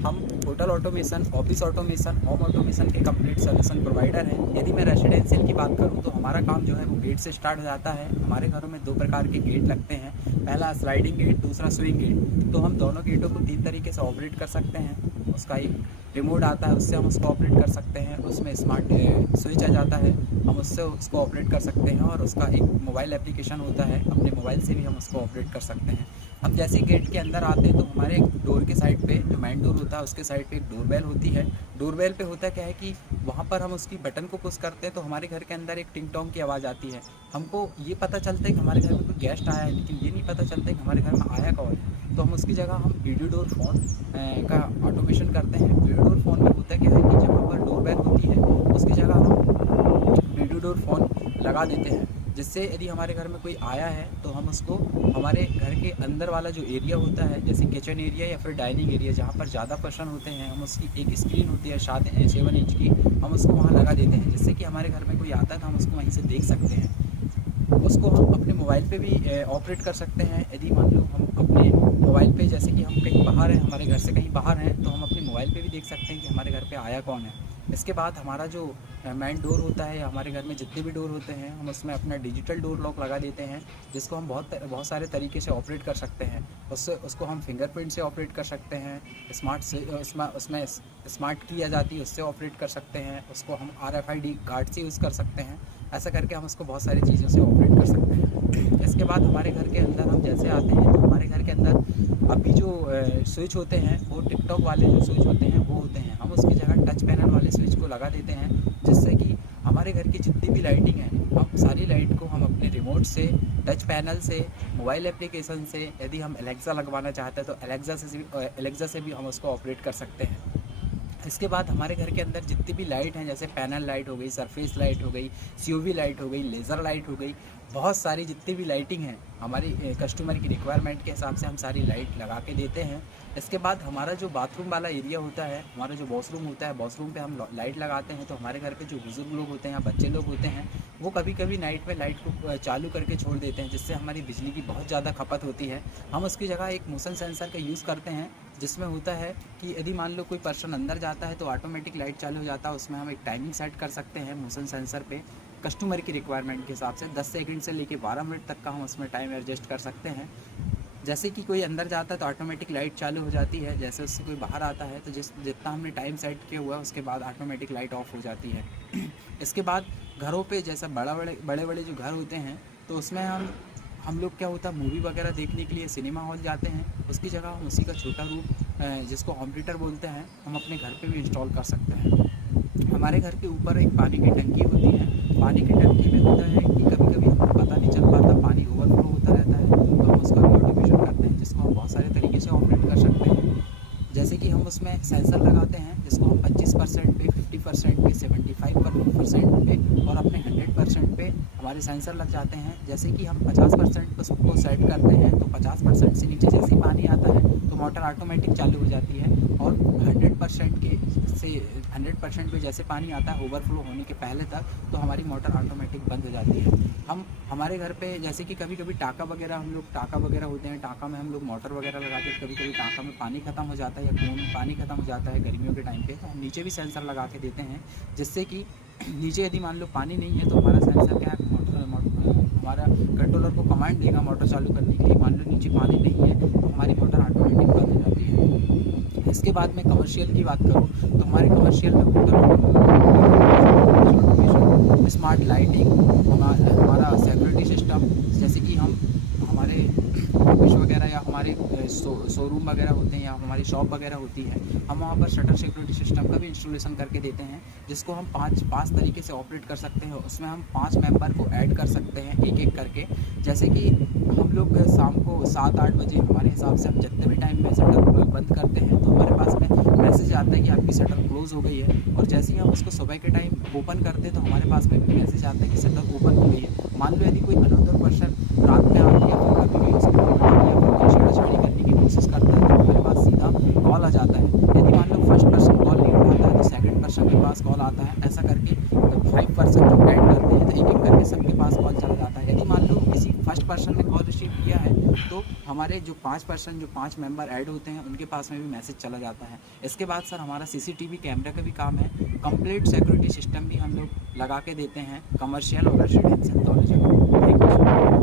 हम hotel automation, office automation, home automation के complete solution provider हैं। यदि मैं रेसिडेंशियल की बात करूं तो हमारा काम जो है वो गेट से स्टार्ट हो जाता है। हमारे घरों में 2 प्रकार के गेट लगते हैं, पहला स्लाइडिंग गेट, दूसरा स्विंग गेट। तो हम दोनों गेटों को 3 तरीके से ऑपरेट कर सकते हैं। उसका एक रिमोट आता है, उससे हम उसको ऑपरेट कर सकते हैं। उसमें स्मार्ट स्विच आ जाता है, हम उससे उसको ऑपरेट कर सकते हैं। और उसका एक मोबाइल एप्लीकेशन होता है, अपने मोबाइल से भी हम उसको ऑपरेट कर सकते हैं। हम जैसे गेट के अंदर आते हैं तो हमारे डोर के साइड पे जो मेन डोर होता है उसके साइड पे एक डोरबेल होती है। डोरबेल पे होता क्या है कि वहाँ पर हम उसकी बटन को पुश करते हैं तो हमारे घर के अंदर एक टिंग टोंग की आवाज़ आती है। हमको ये पता चलता है कि हमारे घर में कोई गेस्ट आया है, लेकिन ये नहीं पता चलता है कि हमारे घर में आया कौन है। तो हम उसकी जगह हम वीडियो डोर फोन का ऑटोमेशन करते हैं। वीडियो डोर फोन में होता क्या है कि जहाँ पर डोरबेल होती है उसकी जगह हम वीडियो डोर फोन लगा देते हैं, जिससे यदि हमारे घर में कोई आया है तो हम उसको हमारे घर के अंदर वाला जो एरिया होता है, जैसे किचन एरिया या फिर डाइनिंग एरिया जहाँ पर ज़्यादा पर्सन होते हैं, हम उसकी एक स्क्रीन होती है 7 इंच की, हम उसको वहाँ लगा देते हैं, जिससे कि हमारे घर में कोई आता है तो हम उसको वहीं से देख सकते हैं। उसको हम अपने मोबाइल पे भी ऑपरेट कर सकते हैं। यदि मान लो हम अपने मोबाइल पे, जैसे कि हम कहीं बाहर हैं, हमारे घर से कहीं बाहर हैं, तो हम अपने मोबाइल पे भी देख सकते हैं कि हमारे घर पे आया कौन है। इसके बाद हमारा जो मेन डोर होता है या हमारे घर में जितने भी डोर होते हैं, हम उसमें अपना डिजिटल डोर लॉक लगा देते हैं, जिसको हम बहुत सारे तरीके से ऑपरेट कर सकते हैं। उसको हम फिंगरप्रिंट से ऑपरेट कर सकते हैं, स्मार्ट से उसमें स्मार्ट की आ जाती है उससे ऑपरेट कर सकते हैं, उसको हम RFID कार्ड से यूज़ कर सकते हैं। ऐसा करके हम उसको बहुत सारी चीज़ों से ऑपरेट कर सकते हैं। इसके बाद हमारे घर के अंदर हम जैसे आते हैं तो हमारे घर के अंदर अभी जो स्विच होते हैं वो टिकटॉक वाले जो स्विच होते हैं वो होते हैं, हम उसकी जगह टच पैनल वाले स्विच को लगा देते हैं, जिससे कि हमारे घर की जितनी भी लाइटिंग है, हम सारी लाइट को हम अपने रिमोट से, टच पैनल से, मोबाइल एप्लीकेशन से, यदि हम एलेक्सा लगवाना चाहते हैं तो एलेक्सा से भी हम उसको ऑपरेट कर सकते हैं। इसके बाद हमारे घर के अंदर जितनी भी लाइट हैं, जैसे पैनल लाइट हो गई, सरफेस लाइट हो गई, COV लाइट हो गई, लेज़र लाइट हो गई, बहुत सारी जितनी भी लाइटिंग है हमारी कस्टमर की रिक्वायरमेंट के हिसाब से हम सारी लाइट लगा के देते हैं। इसके बाद हमारा जो बाथरूम वाला एरिया होता है, हमारा जो वॉशरूम होता है, वॉशरूम पे हम लाइट लगाते हैं। तो हमारे घर पे जो बुज़ुर्ग लोग होते हैं या बच्चे लोग होते हैं, वो कभी कभी नाइट में लाइट को चालू करके छोड़ देते हैं, जिससे हमारी बिजली की बहुत ज़्यादा खपत होती है। हम उसकी जगह एक मोशन सेंसर का यूज़ करते हैं, जिसमें होता है कि यदि मान लो कोई पर्सन अंदर जाता है तो ऑटोमेटिक लाइट चालू हो जाता है। उसमें हम एक टाइमिंग सेट कर सकते हैं मोशन सेंसर पे, कस्टमर की रिक्वायरमेंट के हिसाब से 10 सेकंड से लेके 12 मिनट तक का हम उसमें टाइम एडजस्ट कर सकते हैं। जैसे कि कोई अंदर जाता है तो ऑटोमेटिक लाइट चालू हो जाती है, जैसे उससे कोई बाहर आता है तो जितना हमने टाइम सेट किया हुआ है उसके बाद ऑटोमेटिक लाइट ऑफ हो जाती है। इसके बाद घरों पे जैसा बड़े बड़े जो घर होते हैं तो उसमें हम लोग क्या होता है, मूवी वगैरह देखने के लिए सिनेमा हॉल जाते हैं, उसकी जगह हम उसी का छोटा रूप जिसको होम थिएटर बोलते हैं, हम अपने घर पे भी इंस्टॉल कर सकते हैं। हमारे घर के ऊपर एक पानी की टंकी होती है। पानी की टंकी में होता है कि कभी कभी हमें पता नहीं चल पाता, पानी ओवरफ्लो होता रहता है, तो हम उसका भी ऑटोमेशन करते हैं, जिसको हम बहुत सारे तरीके से ऑपरेट कर सकते हैं। जैसे कि हम उसमें सेंसर लगाते हैं, जिसको हम 25% पे, 50% पे, 75% पे और अपने 100% पे हमारे सेंसर लग जाते हैं। जैसे कि हम 50% पर सबको सेट करते हैं तो 50% से नीचे जैसे ही पानी आता है तो मोटर ऑटोमेटिक चालू हो जाती है, और 100% पे जैसे पानी आता है ओवरफ्लो होने के पहले तक तो हमारी मोटर ऑटोमेटिक बंद हो जाती है। हम हमारे घर पे जैसे कि कभी कभी टाका वगैरह होते हैं, टाका में हम लोग मोटर वगैरह लगाते हैं, कभी कभी टाका में पानी ख़त्म हो जाता है या कुएं में पानी ख़त्म हो जाता है गर्मियों के टाइम पे, तो हम नीचे भी सेंसर लगा के देते हैं, जिससे कि नीचे यदि मान लो पानी नहीं है तो हमारा सेंसर क्या है, हमारा कंट्रोलर को कमांड देगा मोटर चालू करने के लिए। मान लो नीचे पानी नहीं है तो हमारी मोटर ऑटोमेटिक बंद हो जाती है। इसके बाद मैं कमर्शियल की बात करूँ तो हमारे कमर्शियल में स्मार्ट लाइटिंग, हमारा सिक्योरिटी सिस्टम, जैसे कि हम हमारे ऑफिस वगैरह या हमारे शोरूम वगैरह होते हैं या हमारी शॉप वगैरह होती है, हम वहाँ पर शटर सिक्योरिटी सिस्टम का भी इंस्टॉलेशन करके देते हैं, जिसको हम पाँच तरीके से ऑपरेट कर सकते हैं। उसमें हम 5 मेंबर को ऐड कर सकते हैं एक एक करके। जैसे कि हम लोग शाम को 7-8 बजे हमारे हिसाब से हम जितने भी टाइम में शटर बंद करते हैं तो हमारे पास में मैसेज आता है कि आपकी शटर क्लोज़ हो गई है, और जैसे ही हम उसको सुबह के टाइम ओपन करते हैं तो हमारे पास में भी मैसेज आता है कि शटर ओपन हो गई है। मान लो यदि कोई अनदर पर्सन रात में आके या फिर कभी भी उसको छेड़छाड़ी करने की कोशिश करता है तो हमारे पास सीधा कॉल आ जाता है। यदि मान लो फर्स्ट पर्सन कॉल नहीं उठाता है तो सेकंड पर्सन के पास कॉल आता है, ऐसा करके 5 पर्सन जब ऐड करते हैं तो एक एक करके सबके पास कॉल चला जाता है। यदि मान लो किसी फर्स्ट पर्सन ने कॉल रिसीव किया है तो हमारे जो 5 मेंबर ऐड होते हैं उनके पास में भी मैसेज चला जाता है। इसके बाद सर हमारा सीसीटीवी कैमरा का भी काम है। कंप्लीट सिक्योरिटी सिस्टम भी हम लोग लगा के देते हैं कमर्शियल और रेजिडेंशियल दोनों जगह। Thank you.